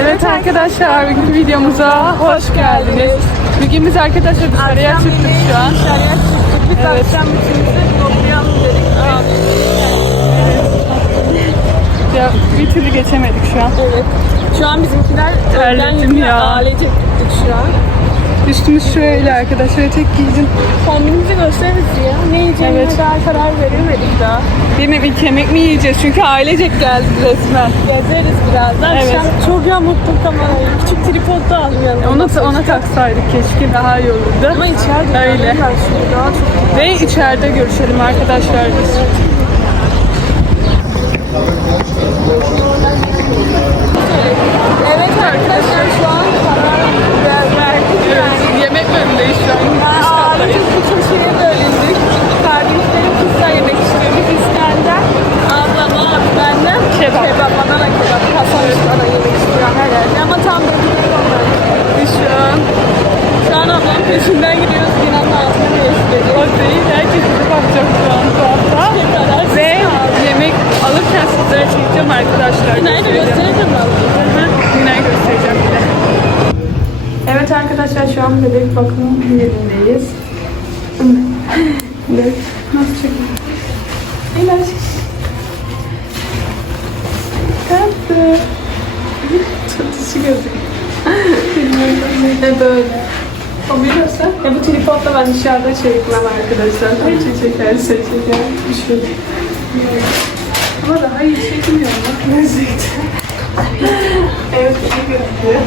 Evet arkadaşlar bugünkü videomuza hoş geldiniz. Bugün biz arkadaşlar dışarıya çıktık şu an. Dışarıya çıktık. Biz Evet. akşam bütünümüzü toplayalım dedik. Ya bir türlü geçemedik şu an. Evet. Şu an bizimkiler Terledim ya. ailecek gittik şu an. Üstümüz şöyle arkadaşlar tek giydim. Kombinimizi gösteririz ya. Ne yiyeceğime Evet. daha karar veremedik daha. Benim ilk yemek mi yiyeceğiz? Çünkü ailecek geldik resmen. Gezeriz birazdan. Evet. Şu çok yamulttum kamerayı. Küçük tripod da aldım yanıma. Onu ona taksaydık keşke daha iyi olurdu. Ama içeride. Öyle. Daha çok Ve içeride görüşelim arkadaşlar biz. İlaç. Tatlı. Gözüküyor. Bilmiyorum ne böyle. O biliyorsa ya bu tripodla ben dışarıda çekmem arkadaşlar. Hayır çekerse çeker. Şey. Ama daha iyi çekmiyor mu? Neyse. Evet, iyi görünüyor.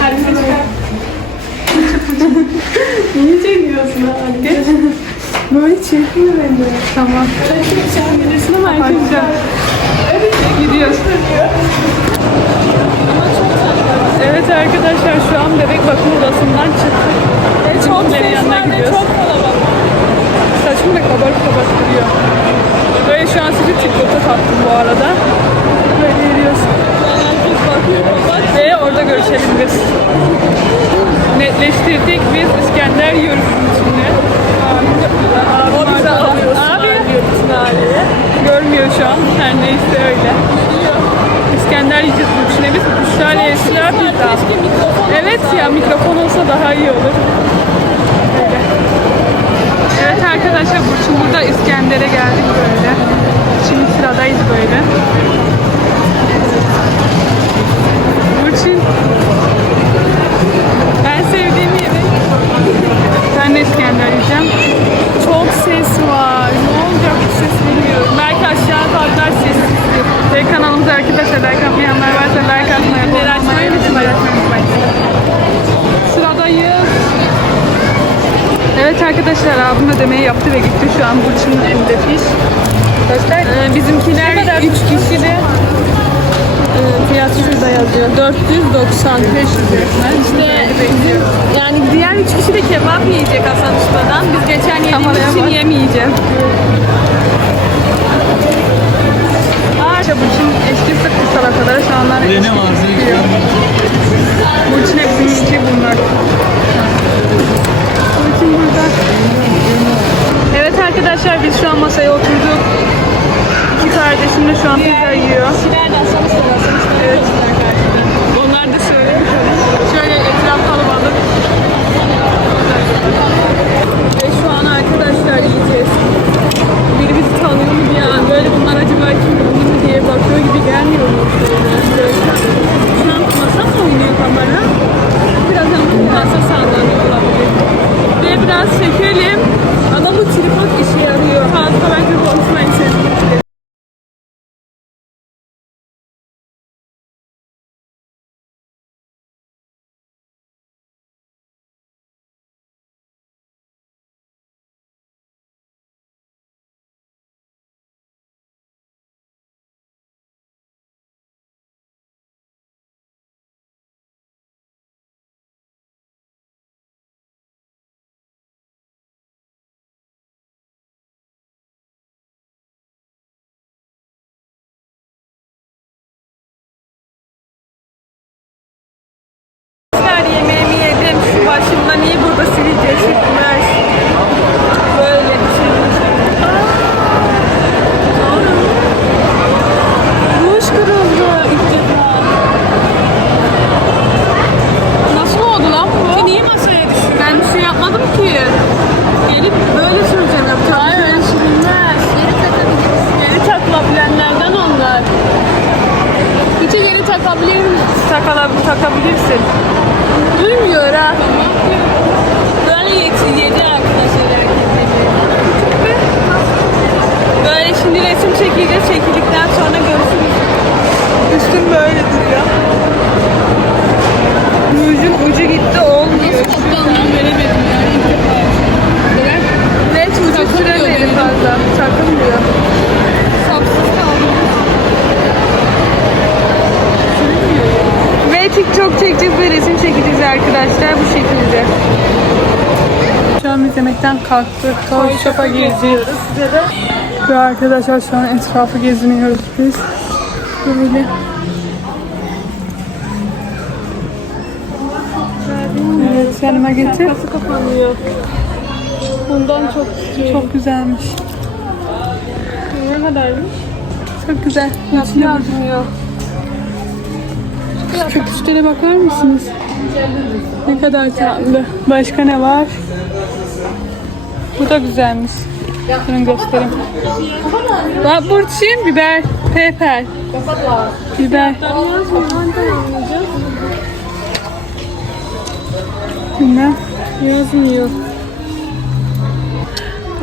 Hadi çıkar. Niye çekiyorsun abi? Böyle çekmiyor beni. Tamam. Sen bilirsin ama herkes Evet, gidiyoruz. Evet arkadaşlar şu an bebek bakım odasından çıktık. Ve çok Bizimkilerin ses yanına var ve çok kalabalık. Saçım da kabarık kabarık duruyor. Böyle şu an sizi TikTok'a taktım bu arada. Böyle yürüyoruz. Herkes bakıyor bak. Ve orada görüşelim biz. Netleştirdik biz İskender yiyoruz şimdi. O bize alıyor. Abi Alıyor bütün aileye. görmüyor şu an. Her neyse öyle. İskender yiyeceğiz bu içine biz. Büşra'yla Esra pizza. Keşke mikrofon Evet ya mikrofon olsa daha iyi olur. Öyle. Evet arkadaşlar Burçin burada İskender'e geldik böyle. Şimdi sıradayız böyle. Burçin. Ben sevdiğim 490. 500 resmen. İşte bizim, yani diğer üç kişi de kebap yiyecek Hasan Usta'dan. Biz geçen yediğimiz Kameraya için bak. yemeyeceğiz. Aa, işte Burçin eşki sıktı salatalara şu anlar Buraya ne var? sıkıyor. Burçin'e TikTok çekeceğiz ve resim çekeceğiz arkadaşlar bu şekilde. Şu an biz yemekten kalktık. Toy Shop'a geziyoruz. Ve arkadaşlar şu an etrafı geziniyoruz biz. Böyle. Evet yanıma getir. Nasıl kapanıyor? Bundan çok istiyorum. Çok güzelmiş. Ne kadarmış? Çok güzel. Şu köpüşlere bakar mısınız? Ne kadar tatlı. Başka ne var? Bu da güzelmiş. Şunu göstereyim. Bak Burçin biber, pepper. Biber. Bilmem. Yazmıyor.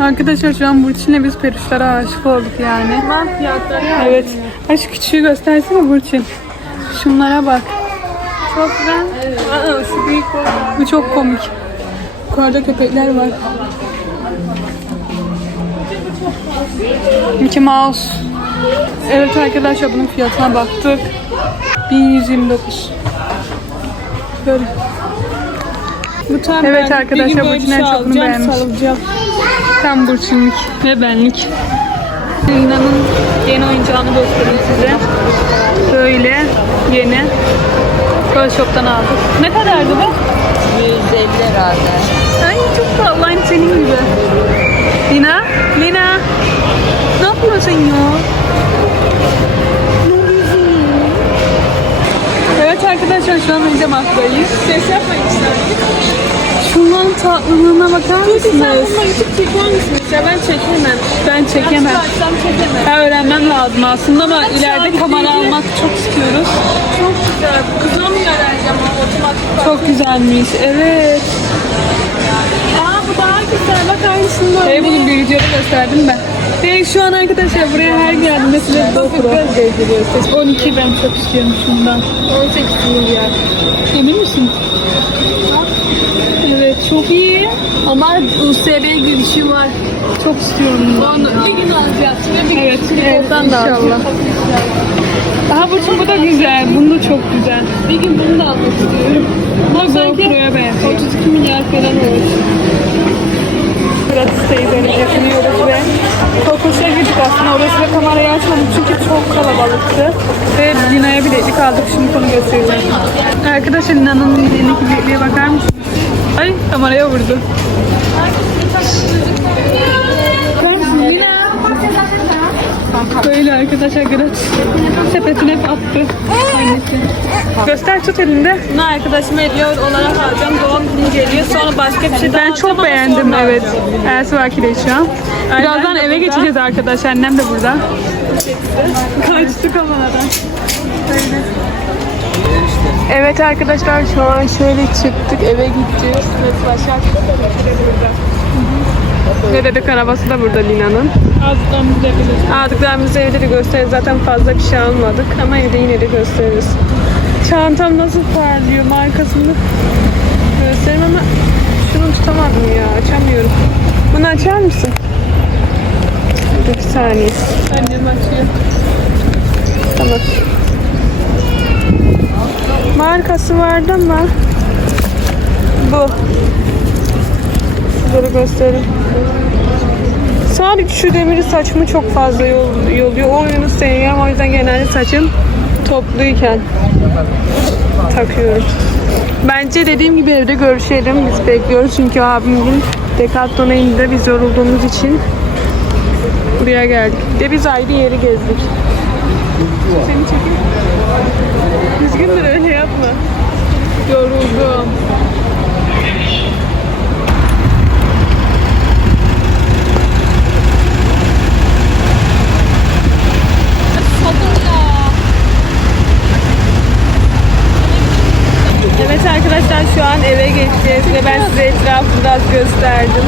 Arkadaşlar şu an Burçin'le biz peruşlara aşık olduk yani. Evet. Ha şu küçüğü göstersene Burçin. Şunlara bak. Çok güzel. Aa, şu büyük. Bu çok komik. Yukarıda köpekler var. Mickey Mouse. Evet arkadaşlar bunun fiyatına baktık. 1129. Böyle. Bu tam Evet ben arkadaşlar, bir gün bu böyle bir Cinen şey çok bunu beğenmiş. Tam Burçinlik ve benlik. İnanın yeni oyuncağını göstereyim size. Böyle yeni. Böyle shop'tan aldık. Ne kadardı bu? 150 herhalde. Ay çok tatlı aynı senin gibi. Lina, Lina. Ne yapıyorsun ya? Evet arkadaşlar şu an Mediamarkt'tayız. Ses yapmayın istedim. Şunların tatlılığına bakar Sen mısınız? bununla YouTube çeker misin? Ya ben çekemem. Ben çekemem. Açsam çekemem. Ben öğrenmem lazım aslında ama ileride kamera almak çok istiyoruz. Çok güzel. Kızamıyor herhalde ama otomatik. Çok güzelmiş. Evet. Aa bu daha güzel. Bak aynısını böyle. Şey bugün bir videoda gösterdim ben. Direkt şu an arkadaşlar buraya her geldiğimde size GoPro gezdiriyoruz. 12 ben çok istiyorum şundan. 18 milyar. Emin misin? Evet çok iyi. Ama USB girişi var. Çok istiyorum. Onu bir gün alacağız. Ve bir Evet, gün evet, oradan da alacağız. Aha bu, bu da güzel. Bunu da çok güzel. Bir gün bunu da almak istiyorum. Da GoPro'ya benziyor. 32 milyar falan olur. Gratis'teyiz henüz yakınıyoruz ve Kokos'a girdik aslında. Orası ve kamerayı açmadım çünkü çok kalabalıktı. Ve Lina'ya bilezik aldık. Şimdi onu göstereceğim. Arkadaşlar Lina'nın elindeki bilekliğe bakar mısınız? Ay kameraya vurdu. Böyle arkadaşlar gratis. Sepetine attı. Annesi. Göster tut elinde. Bunu arkadaşıma hediye olarak alacağım. Doğum günü geliyor. Sonra başka bir şey daha Ben alacağım çok ama beğendim sonra evet. alacağım. Elsi şu an. Birazdan de eve burada. geçeceğiz arkadaşlar. Annem de burada. Kaçtı kameradan. Evet arkadaşlar şu an şöyle çıktık eve gideceğiz. Da burada. Ve bebek arabası da burada Lina'nın. Bize bilir. Aldıklarımızı evde de gösteririz. Zaten fazla bir şey almadık ama evde yine de gösteririz. Çantam nasıl parlıyor markasını göstereyim ama şunu tutamadım ya açamıyorum. Bunu açar mısın? Bir saniye. Annem açıyor. Tamam. Markası vardı ama bu. Sizlere göstereyim. Sadece şu demiri saçımı çok fazla yol, yoluyor. O oyunu sevmiyorum. O yüzden genelde saçım topluyken takıyorum. Bence dediğim gibi evde görüşelim. Biz bekliyoruz çünkü abimin Decathlon'a indi. Biz yorulduğumuz için buraya geldik. Bir de biz ayrı yeri gezdik. Seni çekeyim. Düzgündür öyle yapma. Yoruldum. Sabun ya. Gezdi. Ben size etrafı biraz gösterdim.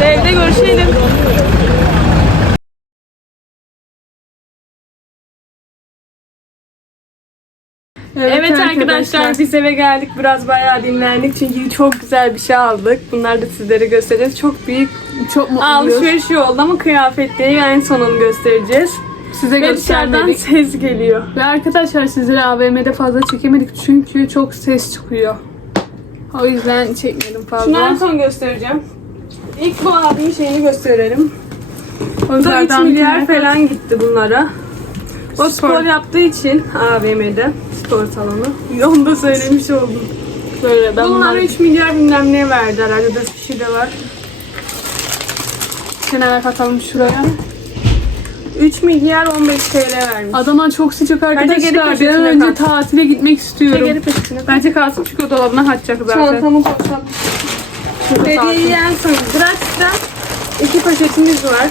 Ve evde görüşelim. Evet, arkadaşlar, biz eve geldik. Biraz bayağı dinlendik çünkü çok güzel bir şey aldık. Bunları da sizlere göstereceğiz. Çok büyük çok mutluyuz. alışveriş oldu ama kıyafetleri en sonunu göstereceğiz. Size Ve dışarıdan ses geliyor. Ve arkadaşlar sizlere AVM'de fazla çekemedik çünkü çok ses çıkıyor. O yüzden çekmedim fazla. Şunu en son göstereceğim. İlk bu abimin şeyini gösterelim. O Bu da 3 yüzden milyar falan gitti bunlara. O spor, Spor. yaptığı için AVM'de spor salonu. Onu da söylemiş oldum. Böyle ben Bunlara bunları 3 milyar bilmem ne verdi herhalde. 4 kişi de var. kenara katalım şuraya. 3 milyar 15 TL vermiş. Adama çok sıcak arkadaşlar. Bir an önce kat. tatile gitmek istiyorum. Geri peşine. Bence kalsın çünkü dolabına kaçacak zaten. Çantamı koysam. Hediyeyi en son. Gratis'ten iki poşetimiz var.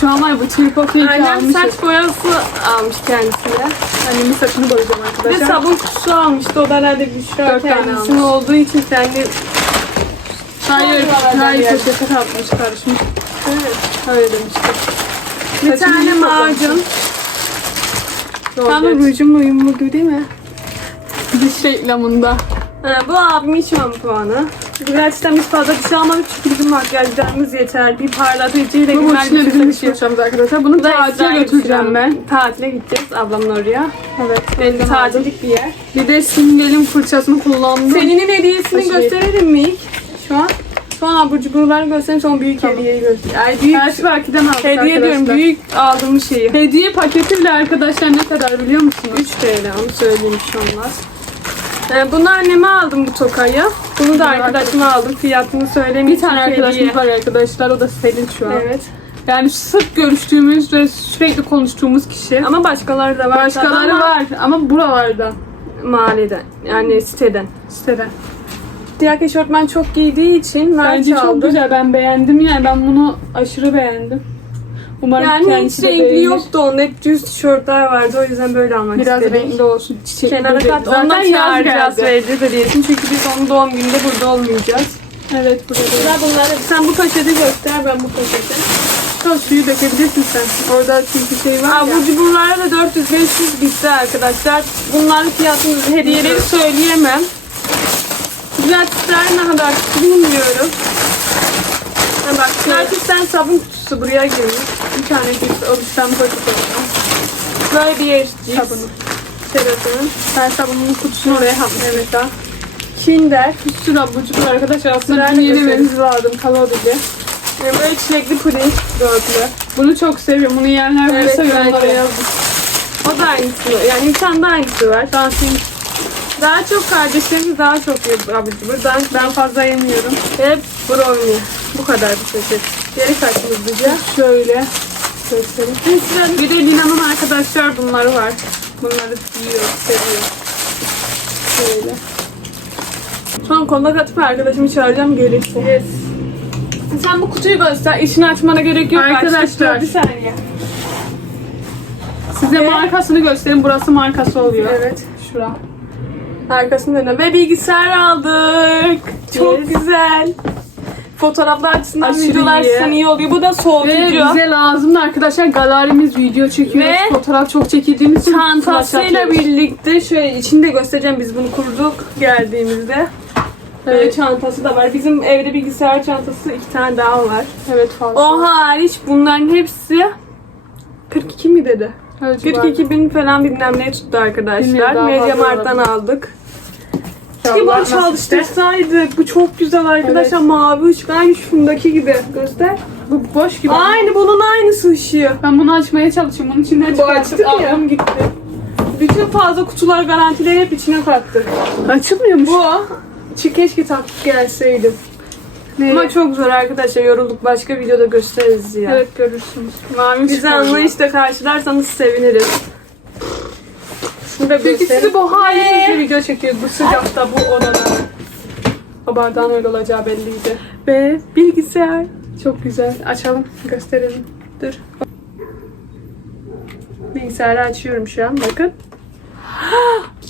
Şu an var bu tripod iyi ki Annem saç boyası almış kendisine. Annemin saçını boyayacağım Bir arkadaşlar. de sabun kutusu almıştı. O da herhalde Dört tane kendisinin almış. olduğu için kendi... Hayır, Sonra hayır yani. poşete katmış karışmış. Evet. Öyle demişti. Bir tane macun. Tam Robert. rujum uyumlu değil mi? Diş reklamında. Ha, bu abimin şampuanı. Gerçekten biz fazla bir şey almadık çünkü bizim makyajlarımız yeter. Bir parlatıcıyla Bu güzel içine bir bizim taşı. diş fırçamız arkadaşlar. Bunu Bu da tatile götüreceğim ben. Tatile gideceğiz ablamın oraya. Evet. Benim tatillik bir yer. Bir de simgelim fırçasını kullandım. Senin'in hediyesini Taşı. gösterelim mi ilk? Şu an. Son abur cuburları göstereyim sonra büyük Tamam. hediyeyi göstereyim. Ay büyük Her şey akiden aldık hediye arkadaşlar. diyorum büyük aldığımız şeyi. Hediye paketi bile arkadaşlar ne kadar biliyor musunuz? 3 TL onu söyleyeyim şu olmaz. Ee, bunu anneme aldım bu tokayı. Bunu da arkadaşıma aldım. Fiyatını söylemeyeyim. Bir tane arkadaşımız var arkadaşlar. O da Selin şu an. Evet. Yani sık görüştüğümüz ve sürekli konuştuğumuz kişi. Ama başkaları da var. Başkaları Ama var ama buralarda. Mahalleden. Yani siteden. Sitede. Diğer eşortman çok giydiği için Mert Bence aldı. çok güzel. Ben beğendim yani. Ben bunu aşırı beğendim. Umarım Yani hiç kendisi de renkli beğenir. yoktu onda. Hep düz tişörtler vardı. O yüzden böyle almak Biraz istedim. renkli olsun. Çiçek Kenara kat. Zaten Ondan yaz çağıracağız geldi. vereceğiz hediyesini. Çünkü biz onun doğum gününde burada olmayacağız. Evet burada. Sıra bunları. Sen bu poşeti göster ben bu poşeti. Çok suyu dökebilirsin sen. Orada çünkü şey var ya. Abur cuburlara da 400-500 gitti arkadaşlar. Bunların fiyatını, hediyeleri söyleyemem. Gratisler ne kadar bilmiyorum. Ha bak gratisten sabun kutusu buraya girmiş. Bir tane cips alıştan poşet alacağım. Böyle diğer cips. Sabunu. Telefonu. Ben sabunun kutusunu oraya atmışım. Evet. Daha. Kinder. Bir sürü abucuk arkadaşlar. Aslında gösterelim. yememiz lazım kalorili. Yani böyle çilekli puding. Dörtlü. Bunu çok seviyorum. Bunu yiyenler Evet, varsa ben yorumlara de. yazın. O da aynısı. Yani bir tane daha aynısı var. Dansing. Daha çok kardeşlerimiz daha çok yiyor abur cubur. Ben, Ben fazla yemiyorum. hep brownie. Bu kadar bir poşet. Geri kaçımızlıca. Şöyle göstereyim. Bir de Lina'nın arkadaşlar bunları var. Bunları yiyor, seviyor. Şöyle. Son konuda katıp arkadaşımı çağıracağım gelirse. Yes. Sen bu kutuyu göster. İşini açmana gerek yok. Arkadaşlar. Bir saniye. Size Evet. markasını göstereyim. Burası markası oluyor. Evet. Şura. Arkasında ne? Ve bilgisayar aldık. Çok Yes. güzel. Fotoğraflar açısından Aşırı videolar iyi. açısından iyi oluyor. Bu da Ve soğutucu. bize lazımdı arkadaşlar. Galerimiz video çekiyoruz. Ve Fotoğraf çok çekildiğimiz için flash Çantasıyla atıyoruz. birlikte şöyle içinde göstereceğim biz bunu kurduk geldiğimizde. Böyle Evet. çantası da var. Bizim evde bilgisayar çantası iki tane daha var. Evet fazla. O hariç bunların hepsi 42 mi dedi? Evet, var. 42 bin falan bilmem ne tuttu arkadaşlar. Bilmiyorum, daha fazla aldık. İnşallah bunu çalıştırsaydık. Bu çok güzel arkadaşlar. Mavi ışık aynı şundaki gibi. Göster. Bu boş gibi. Aynı bunun aynısı ışığı. Ben bunu açmaya çalışıyorum. Bunun içinden Bu çıkartıp açtık ya. aklım gitti. Bütün fazla kutular garantileri hep içine kattık. Açılmıyormuş. Bu Çi- keşke taktık gelseydim. Ne? Ama çok zor arkadaşlar. Yorulduk. Başka videoda gösteririz ya. Evet görürsünüz. Mavi Bizi anlayışla karşılarsanız seviniriz. Şunu da sizi bu halinizle video çekiyoruz. Bu sıcakta, bu odada. Bardağın öyle olacağı belliydi. Ve bilgisayar. Çok güzel. Açalım, gösterelim. Dur. Bilgisayarı açıyorum şu an. Bakın.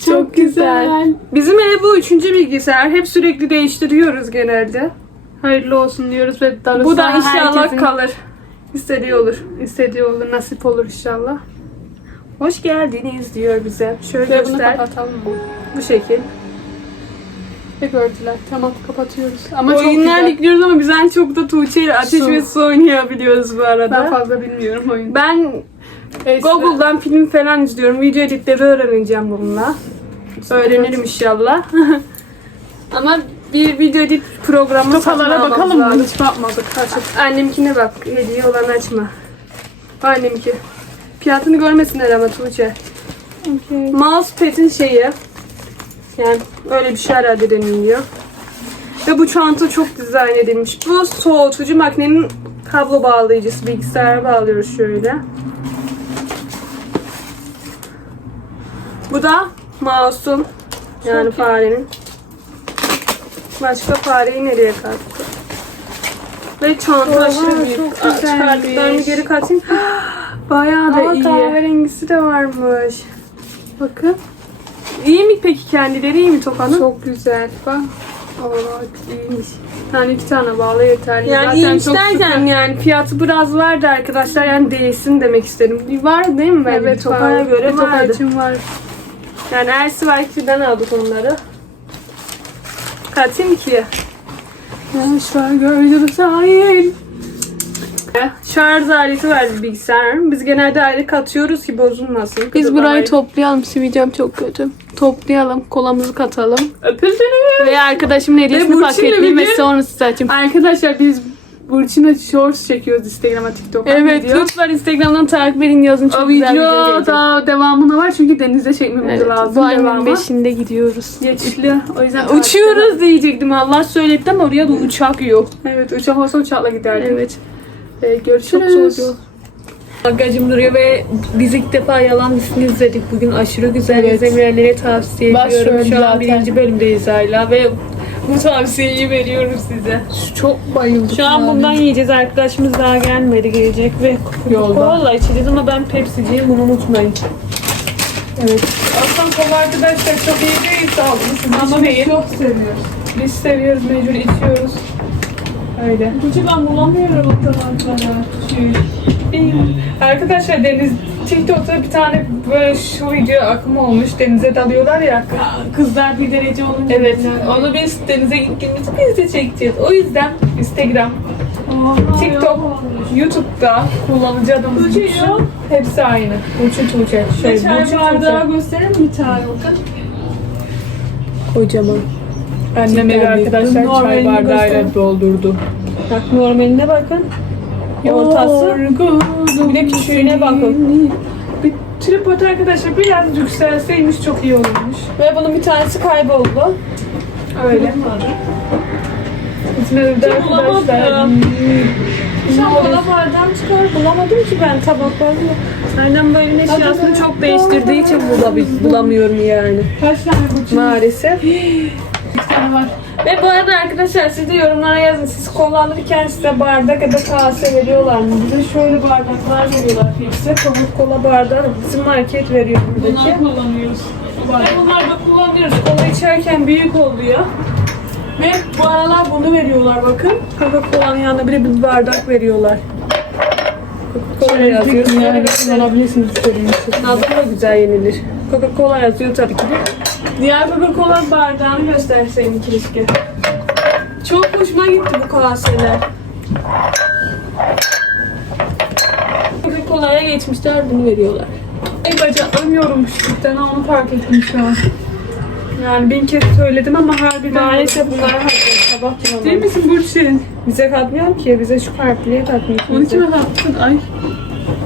Çok güzel. Bizim ev bu üçüncü bilgisayar. Hep sürekli değiştiriyoruz genelde. Hayırlı olsun diyoruz ve darısı Bu da inşallah herkesin kalır. İstediği olur. istediği olur, nasip olur inşallah. Hoş geldiniz diyor bize. Şöyle Ve bunu göster. kapatalım mı? Bu şekil. Hep örtüler. Tamam kapatıyoruz. Ama çok Oyunlar güzel. yüklüyoruz ama biz en çok da Tuğçe ile Ateş Su. ve Su oynayabiliyoruz bu arada. Ben fazla bilmiyorum oyunu. Ben Google'dan film falan izliyorum. Video editleri öğreneceğim bununla. Öğrenirim inşallah. Ama bir video edit programı satın almamız bakalım mı? Hiç bakmadık. Açık. Annemkine bak. Hediye olan açma. Annemki. Fiyatını görmesinler ama Tuğçe. Okay. Mousepad'in şeyi. Yani öyle bir şey herhalde deniliyor. Ve bu çanta çok dizayn edilmiş. Bu soğutucu makinenin kablo bağlayıcısı. Bilgisayara bağlıyoruz şöyle. Bu da mouse'un yani farenin. Başka fareyi nereye kattı? Ve çanta Oha, aşırı büyük. Aa. Çıkardıklarımı geri katayım. Bayağı da Aa, iyi. kahverengisi de varmış. Bakın. İyi mi peki kendileri iyi mi Tokan'ın? Çok güzel. Bak. Allah iyiymiş. Yani iki tane bağlı yeterli. Yani Zaten iyiymiş çok derken süper. yani fiyatı biraz vardı arkadaşlar yani değilsin demek istedim. Var değil mi? Bence Evet Tokan'a göre vardı. için var. Yani Ersi var ikiden aldık onları. Katayım ikiye. Yaşlar gördüm sahil. Şarj aleti var bilgisayar. Biz genelde ayrı katıyoruz ki bozulmasın. Biz Kızı burayı toplayalım. Sivilcem çok kötü. Toplayalım. Kolamızı katalım. Öpüldünüz. Ve arkadaşımın hediyesini Burçin'le paketleyeyim ve bugün- sonra size açayım. Arkadaşlar biz Burçin'e shorts çekiyoruz Instagram'a, TikTok'a. Evet video. lütfen Instagram'dan takip edin yazın çok O güzel video gelecek. daha devamına var çünkü denize çekmemiz Evet, lazım. bu ayın. 25'inde gidiyoruz. Geçişli. O yüzden uçuyoruz diyecektim. Allah söyletti ama oraya da uçak yok. Evet uçak olsa uçakla giderdik. Evet. Ee, Çok görüşürüz. zor. Bagajım duruyor ve biz ilk defa yalan dizisini izledik bugün. Aşırı güzel Evet. izlemeyenlere tavsiye ediyorum. Şu an zaten. birinci bölümdeyiz hala ve bu tavsiyeyi veriyoruz size. Çok bayıldık. Şu an bundan yiyeceğiz. Arkadaşımız daha gelmedi gelecek ve Yolda. kola içeceğiz ama ben Pepsi'ciyim bunu unutmayın. Evet. Aslında kola arkadaşlar çok iyi değil sağlıklı. Ama biz çok seviyoruz. Biz seviyoruz mecbur içiyoruz. Öyle. Kutu ben bulamıyorum o taraflara. Arkadaşlar Deniz TikTok'ta bir tane böyle şu video akımı olmuş. Denize dalıyorlar ya. Kızlar bir derece olunca. Evet. Onu biz denize gittiğimizde biz de çekeceğiz. O yüzden Instagram, TikTok, YouTube'da kullanıcı adımız Tuğçe yok. Hepsi aynı. Burçin Tuğçe. Şey, Çay Burçin bardağı gösterir mi bir tane bakın? Kocaman. Annem evi arkadaşlar çay bardağıyla doldurdu. Bak normaline bakın. Ortası. Bir de küçüğüne bakın. Bir tripod arkadaşlar biraz yükselseymiş çok iyi olurmuş. Ve bunun bir tanesi kayboldu. Öyle. Bizim evde arkadaşlar. Sen bana bardağı çıkar. Bulamadım ki ben tabakları. Aynen böyle eşyasını çok değiştirdiği için bulabil- bulamıyorum yani. Kaç tane burçin? Maalesef. Bir tane var. Ve bu arada arkadaşlar siz de yorumlara yazın. Siz kola alırken size bardak ya da kase veriyorlar mı? Bize şöyle bardaklar veriyorlar. Size Coca-Cola bardağı bizim market veriyor buradaki. Bunları kullanıyoruz. Ve bunları da kullanıyoruz. Kola içerken büyük oluyor. Ve bu aralar bunu veriyorlar bakın. Coca-Cola'nın yanında bir de bir bardak veriyorlar. Coca-Cola yazıyor. Yani kullanabilirsiniz istediğiniz da güzel yenilir. Coca-Cola yazıyor tabii ki de. Diğer Coca-Cola bardağını gösterseydim keşke. Çok hoşuma gitti bu kaseler. Coca-Cola'ya geçmişler bunu veriyorlar. Ay bacaklarım yorulmuş cidden onu fark ettim şu an. Yani bin kez söyledim ama harbiden Maalesef bunlar hazır. Sabah Değil bulamadım. misin Burçin? Bize katmıyor ki. Bize şu karpliye katmıyor. Onun için mi kalktın? Ay.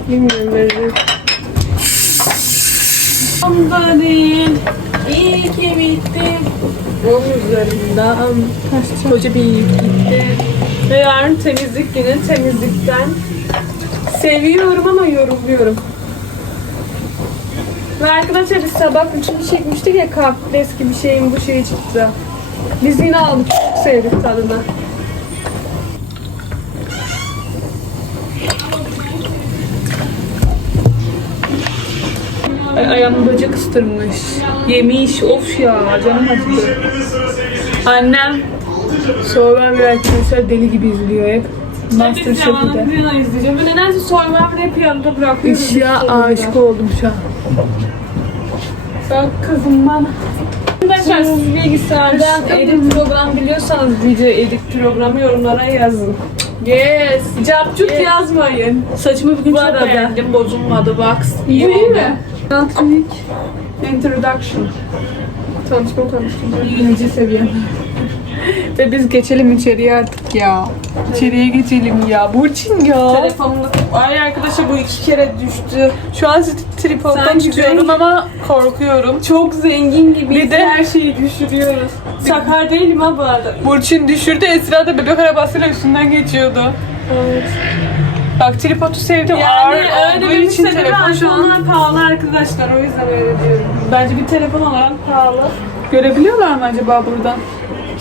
Bilmiyorum böyle. Onda değil. İyi ki bitti. Onun üzerinden koca bir yük gitti. Ve yarın temizlik günü. Temizlikten seviyorum ama yoruluyorum. Ve arkadaşlar biz sabah üçünü çekmiştik ya kahve eski bir şeyin bu şeyi çıktı. Biz yine aldık. Çok sevdik tadını. Ayağımı böcek ıstırmış. Yemiş. Of ya canım acıdı. Annem Survivor arkadaşlar deli gibi izliyor hep. Masterchef'i de. Videoları izleyeceğim. Ben nedense Survivor hep yarıda bırakıyorum. Işığa aşık oldum şu an. Bak kızım bana. Arkadaşlar siz bilgisayardan edit program biliyorsanız video edit programı yorumlara yazın. Yes. Capcut yazmayın. Saçımı bugün Bu çok beğendim. Bozulmadı. Bu iyi oldu. mi? Ilk introduction. Tanışma tanıştım. Birinci seviye. Ve biz geçelim içeriye artık ya. İçeriye geçelim ya. Burçin ya. Telefonunu... Ay arkadaşlar bu iki kere düştü. Şu an tripoddan Sanki zengin- ama korkuyorum. Çok zengin gibi Bir de- her şeyi düşürüyoruz. Sakar değilim ha bu arada. Burçin düşürdü. Esra da bebek arabasıyla üstünden geçiyordu. Evet. Bak tripodu sevdim. Yani Ağır öyle olduğu bir için sebebi telefon şu an iPhone'lar pahalı arkadaşlar o yüzden öyle diyorum. Bence bir telefon olarak pahalı. görebiliyorlar mı acaba buradan?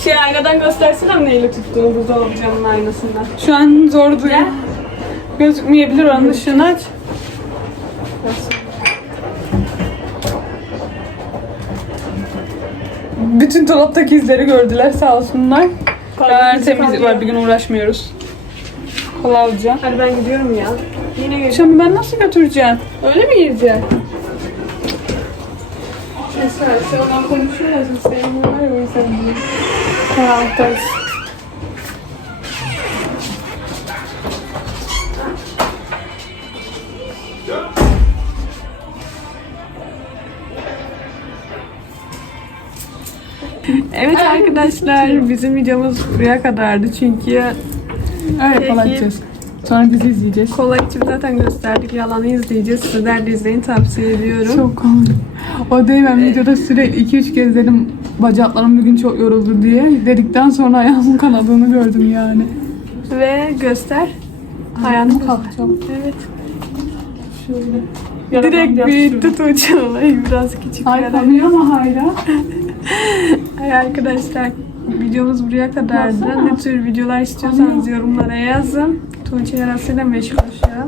Şey aynadan göstersene neyle tuttuğunu buzdolabı camının aynasından. Şu an zor duyuyor. Gel. Gözükmeyebilir onun ışığını aç. Bütün dolaptaki izleri gördüler sağ olsunlar. Kadar temizlik var bir gün uğraşmıyoruz. Alacağım. Hadi ben gidiyorum ya. Yine geleceğim. Akşam ben nasıl götüreceğim? Öyle mi gireceksin? Mesela sen ondan konuşuyorsun. Senin var ya o yüzden. Evet arkadaşlar bizim videomuz buraya kadardı çünkü Öyle kola Peki. içeceğiz. Sonra bizi izleyeceğiz. kola içip zaten gösterdik yalanı izleyeceğiz. Sizler de izleyin tavsiye ediyorum. Çok komik. O değil ben videoda sürekli 2-3 kez dedim bacaklarım bugün çok yoruldu diye. Dedikten sonra ayağımın kanadığını gördüm yani. Ve göster. Ayağımı kalkacağım. Evet. Şöyle. Direkt büyüttü Tuğçe olayı biraz küçük. Ay konuyor ama hala. Ay arkadaşlar videomuz buraya kadardı. Ne tür videolar istiyorsanız yorumlara yazın. Tuğçe yarasıyla meşgul şu an.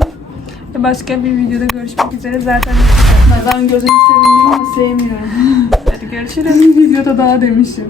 Ve başka bir videoda görüşmek üzere. Zaten Ben gözünü seveyim ama sevmiyorum. hadi görüşürüz. Videoda daha demişim.